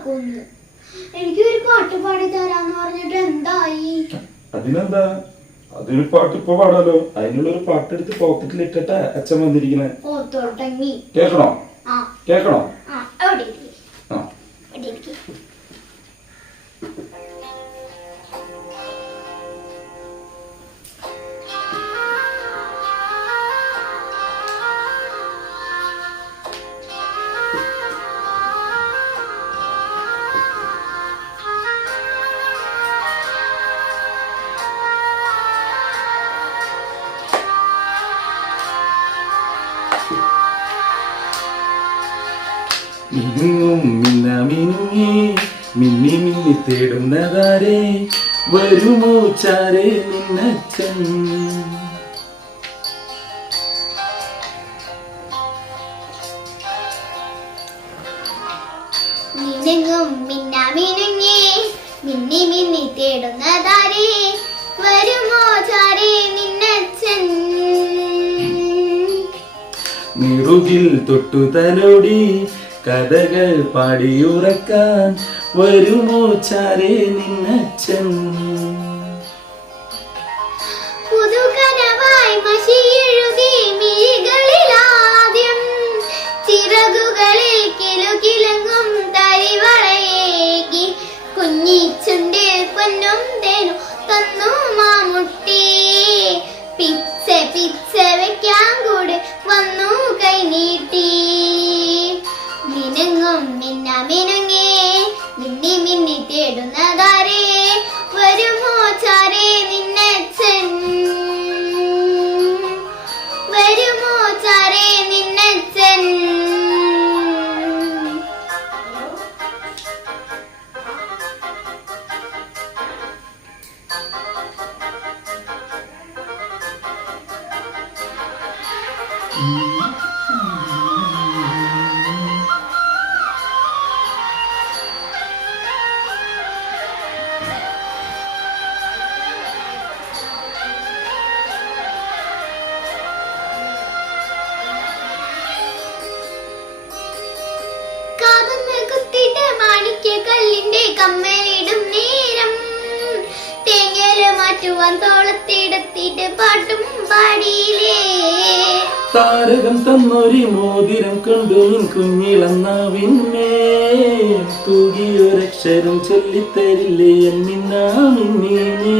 നടക്കുന്നു. എനിക്കൊരു പാട്ട് പാടി തരാന്ന് പറഞ്ഞിട്ട് എന്തായി? അതിനെന്താ, അതൊരു പാട്ട് ഇപ്പൊ പാടാലോ. അതിനുള്ളൊരു പാട്ടെടുത്ത് പോക്കറ്റിൽ ഇട്ടിട്ട് അച്ഛൻ വന്നിരിക്കണേ. കേക്കണോ? കേക്കണോ? മിനുങ്ങും മിന്നമിനുങ്ങി മിന്നി മിന്നി തേടുന്നതാരേ, വരുമോ ചാരേ നിന്നച്ഛൻ. മിനുങ്ങും മിന്നമിനുങ്ങി മിന്നി മിന്നി തേടുന്നതാരേ, വരുമോ ചാരേ നിന്നച്ഛൻ. നിറുകിൽ തൊട്ടു തലോടി കഥകൾ പാടിയുറക്കാൻ, വരുമോ ചാരേ നിന്നച്ഛൻ. പുതുകനവായി മഷിയെഴുതി മിഴികളിലാദ്യം, ചിറകുകളിൽ കിലുകിലങ്ങും തരിവളയേകി, കുഞ്ഞിച്ചുണ്ടിൽ പൊന്നും തേനും തന്നു മാമുട്ടി. പിച്ച പിച്ച വെക്കാൻ കൂടെ വന്നു കൈനീട്ടി. മിനുങ്ങും മിന്നമിനുങ്ങി മിന്നി മിന്നി തേടുന്നതാരേ, വരുമോ ചാരേ നിന്നച്ഛൻ. വരുമോ ചാരേ നിന്നച്ഛൻ. മാണിക്യക്കല്ലിന്റെ കമ്മലിടും നേരം, തേങ്ങല മാറ്റുവാൻ തോളത്തിടത്തിട്ട് പാട്ടും പാടിയില്ലേ. താരകം തന്നൊരു മോതിരം കണ്ടു നിൻ കുഞ്ഞിളന്നാവിന്മേ, തൂകിയൊരക്ഷരം ചൊല്ലിത്തരില്ലേ എന്നിന്നാ മിന്നീനേ.